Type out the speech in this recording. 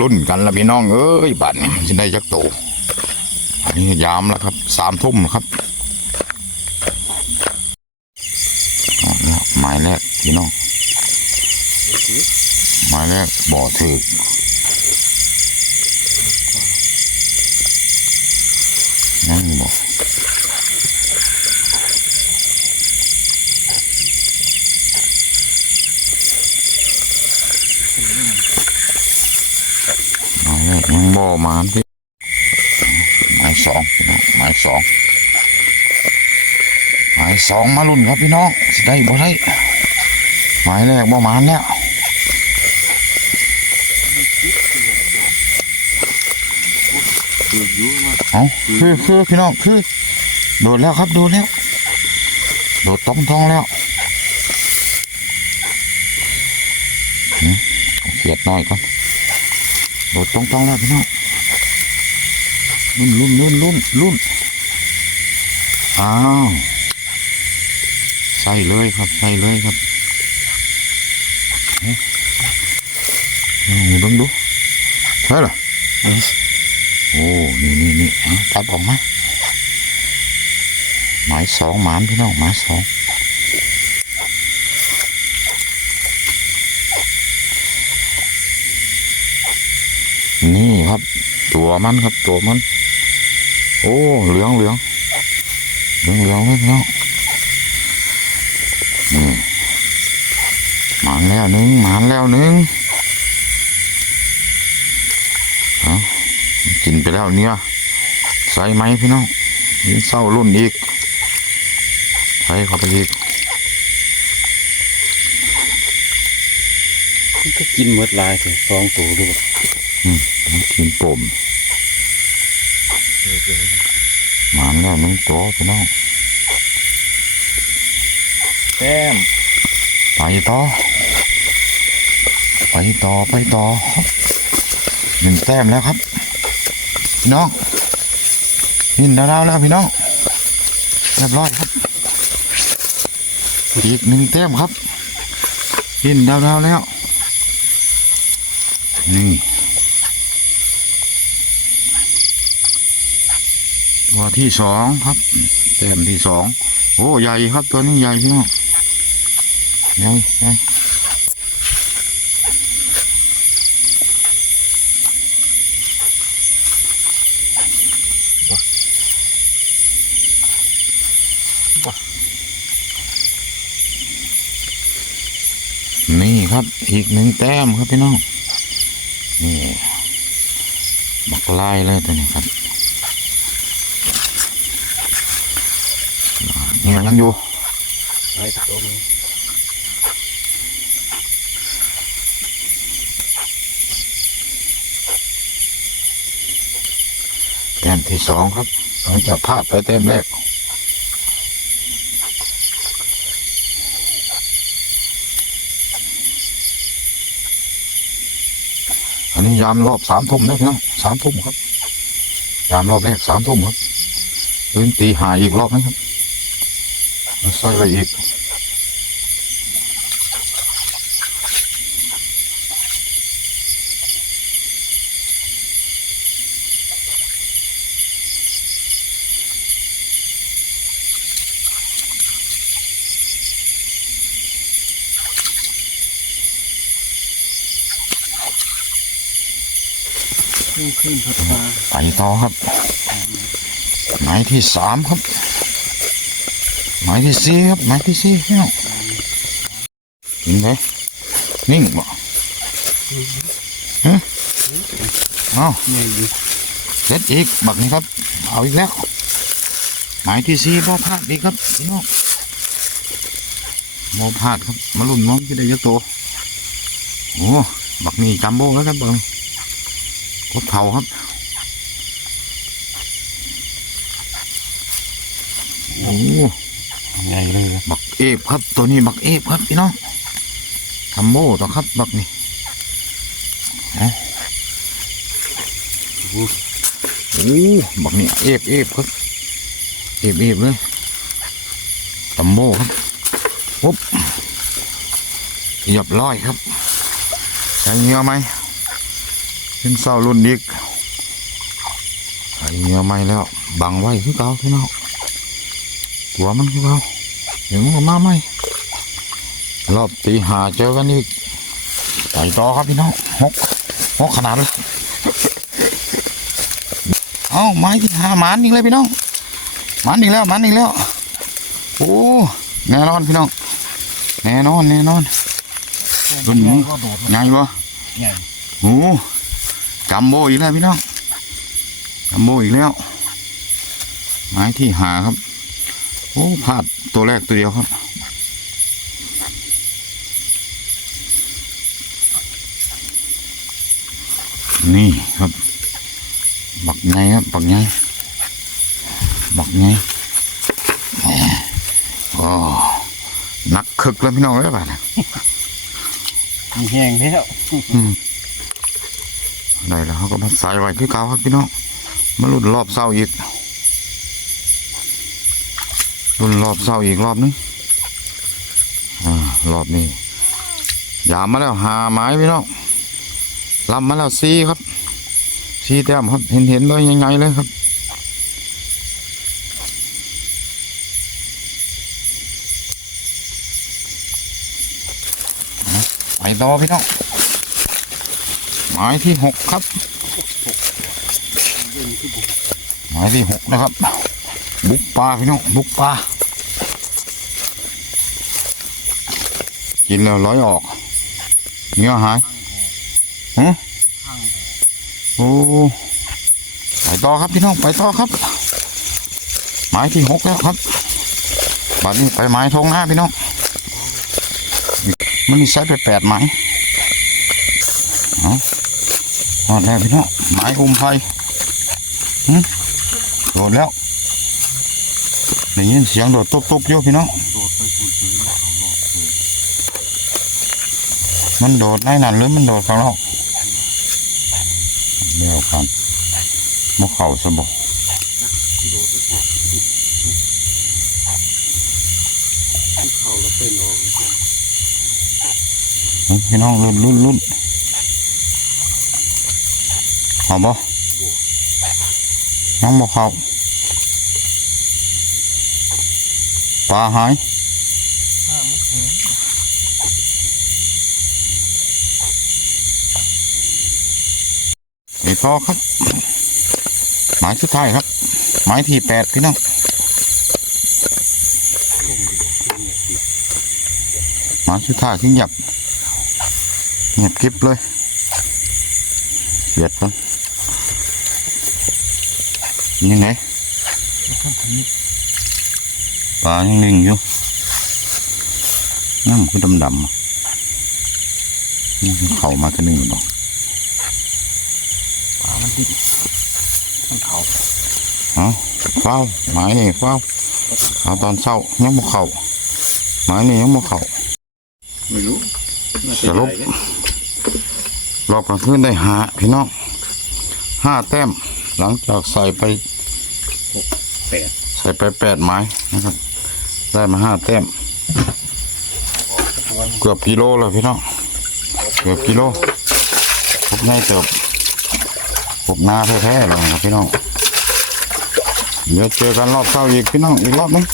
รุ่นกันละพี่น้องเอ้ยบัดนี้มันจะได้จักโตอันนี้ยามแล้วครับสามทุ่มครับเอาแล้วหมายแรกพี่น้องหมายแรกบ่อถือนั่นบ่หมายแรกยังบ่มาพี่หมายสองพี่น้องหมายสองหมายสองมารุ่นครับพี่น้องสได้บ่ได้หมายแรกบ่มาแล้วคืออยู่มาเอาคือคือพี่น้องคือโดดแล้วครับโดดแล้วโดดต้องท้องแล้วเอาเขียดน้อยก่อน โดดต้องท้องแล้วพี่น้องลุ่นลุ่นลุ่นลุ่นลุ่นอ้าวใส่เลยครับใส่เลยครับเอ๊ะเอาเบิ่งดูใช่เหรอโอ้นี่นี่นี่เอาตัดออกมาหมายสองหมานพี่น้องหมายสองนี่ ครับ ตัวมันครับตัวมัน โอ้เหลืองเหลืองเหลืองเหลืองเลยพี่น้องนี่หมานแล้วนึงหมานแล้วนึงเอากินไปแล้วเนี่ยใส่ไหมพี่น้องยินเศร้ารุ่นอีกใส่เข้าไปอีกก็กินหมดลายถึงสองตัวด้วย กินป่มหมานแล้วหนึ่งตัวพี่น้องแต้มไปต่อ ไปต่อไปต่อหนึ่งแต้มแล้วครับพี่น้องหินดาวๆแล้วพี่น้องเรียบร้อยครับอีกหนึ่งแต้มครับหินดาวๆแล้วนี่ ตัวที่สองครับแต้มที่สองโอ้ใหญ่ครับตัวนี้ใหญ่พี่น้องใหญ่ใหญ่นี่ครับอีกหนึ่งแต้มครับพี่น้องนี่บักไล่เลยตัวนี้ครับ อ่าเนี่ยยังอยู่หลายตัวนึงแต้มที่สองครับเราจะพลาดไปแต้มแรกอันนี้ยามรอบสามทุ่มนะพี่น้องสามทุ่มครับ ยามรอบแรกสามทุ่มครับพื้นตีหาอีกรอบนะครับ ใส่ไปอีกขึ้นขึ้นพัดมาไปต่อครับหมายที่สามครับ หมายที่สี่ครับหมายที่สี่พี่น้องกินไปนิ่งบ่ฮะเอาเนี่ยอยู่เด็ดอีกบักนี้ครับ เอาอีกแล้วหมายที่สี่บ่พลาดอีครับพี่น้องบ่พลาดครับมาลุ่นน้องจะได้เยอะโตโอ้บักนี้จัมโบ้แล้วครับเบิ้งกดเผาครับโอ้ ญ่เลยบักเอฟครับ ตัวนี้บักเอฟครับพี่น้องทัมโบ้ต่อครับบักนี่เอาโอ้บักนี่เอฟเอฟครับเอฟเอฟเลยทัมโบ้ครับปุ๊บเรียบร้อยครับใช้เงือไหมขึ้นเศร้ารุ่นอีกไอ้เมียไหมแล้ว บังไว้คือเก่าพี่น้องตัวมันคือเก่า เดี๋ยวมันก็มาไหมรอบตีหาเจอกันอีกไปต่อครับพี่น้องหกหกขนาดเลยเอาไม้ที่หาหมันอีกเลยพี่น้องหมันอีกแล้วหมันอีกแล้วโอ้แน่นอนพี่น้องแน่นอนแน่นอนรุ่นนี้ก็โดดไงวะใหญ่โอ้จัมโบอีกแล้วพี่น้องจัมโบอีกแล้ว ไม้ที่หาครับ โอ้พลาดตัวแรกตัวเดียวครับนี่ครับบักไงครับบักไงบักไงแหมโอ้หนักคึกแล้วพี่น้องเลยป่ะนะมีแห้งแล้วได้แล้วเขาก็มาใส่ไว้คือเก่าครับพี่น้องมารุ่นรอบเศร้าอีก รุ่นรอบเศร้าอีกรอบนึงอ่ารอบนี้ยามมาแล้วหาไม้พี่น้องลำมาแล้วซีครับซีแต้มครับ เห็นเห็นเลยยังไงเลยครับไปต่อพี่น้องหมายที่หกครับหมายที่หกนะครับ บุกปลาพี่น้องบุกปลากินแล้วร้อยออกเนื้อหายฮะโอ้ไปต่อครับพี่น้องไปต่อครับหมายที่หกแล้วครับบัดนี้ไปหมายทงหน้าพี่น้องมันนี่ใช้ไปแปดหมายเอาหอดแล้วพี่น้องหมายอุ้มไฟโดดแล้ว ได้ยินเสียงโดดตุบๆอยู่พี่น้องมันโดดในนั่นหรือมันโดดข้างนอกเดียวกันมกเข่าสะบกโดดไปคุณที่เขาแล้วเป็นออกเลยพี่น้องลุ้นลุ้นลุ้นเอาบ่น้องบ่เขา ปลาหายห้ามันแข็งไอ้พอครับ หมายสุดท้ายครับ หมายที่แปดพี่น้องหมายสุดท้ายที่หยับเงียบกริบเลยเสียดกันยังไง ลายังนิ่งอยู่น้ำคือดำดำๆอะนี่คือเข่ามากันหนึ่งดอกปลามันติดมันเขาเอาเฝ้าหมายนี่เฝ้าเอาตอนเช้ายังบ่เข่าหมายนี่ยังบ่เข่าไม่รู้สรุปรอบกลางคืนได้หาพี่น้องห้าแต้ม หลังจากใส่ไปแปดใส่ไปแปดไม้นะครับ ได้มาห้าแต้มเกือบกิโลเลยพี่น้องเกือบกิโลพบง่ายเติบพบนาแท้ๆเลยนะครับพี่น้องเดี๋ยวเจอกันรอบเช้าอีกพี่น้องอีกรอบนึง